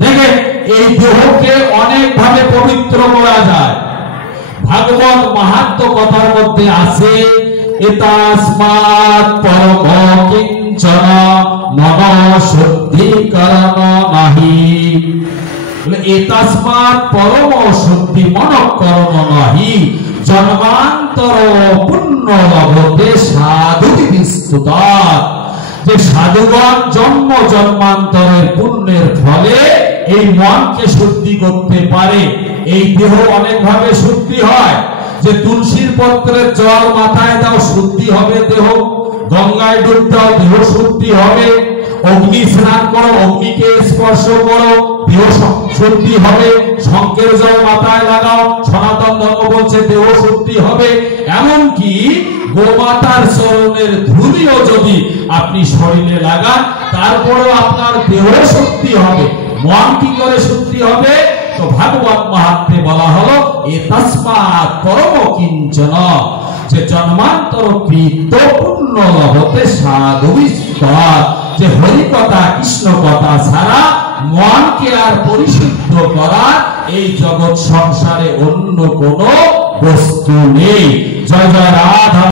দেখেন এই দেহকে অনেক ভাবে পবিত্র করা যায়। ভাগবত মাহাত্ম্য কথার মধ্যে আছে এতাস্মাৎ পরম কিঞ্চন মন শুদ্ধিকরণ নাহি। এতাস্মাৎ পরম শুদ্ধি মনঃকরণ নাহি জন্মান্তর পুণ্য লভতে সাধু বিস্তুতাৎ। যে সাধুগণ জন্ম জন্মান্তরের পুণ্যের ফলে এই মনকে শুদ্ধি করতে পারে। এই দেহ অনেক ভাবে শুদ্ধি হয়। যে তুলসীর পত্রের জল মাথায় দাও শুদ্ধি হবে দেহ, গঙ্গায় ডুব দাও দেহ শুদ্ধি হবে, অগ্নি স্নান করো অগ্নিকে স্পর্শ করো দেহ শুদ্ধি হবে, শঙ্কের জল মাথায় লাগাও সনাতন ধর্ম বলছে দেহ শুদ্ধি হবে। এমনকি গোমাতার চরণের ধুলিও যদি আপনি শরীরে লাগান তারপরেও আপনার দেহ শুদ্ধি হবে। মন কি করে শুদ্ধি হবে? তো ভাগবত মাহাত্ম্যে বলা হলো এতাস্মাৎ পরম কিঞ্চন, যে জন্মান্তর কৃত পুণ্য লভতে সাধু বিস্তুতাৎ। যে হরি কথা কৃষ্ণ কথা ছাড়া মনকে আর পরিশুদ্ধ করা এই জগৎ সংসারে অন্য কোনো বস্তু নেই। জয় জয় রাধা।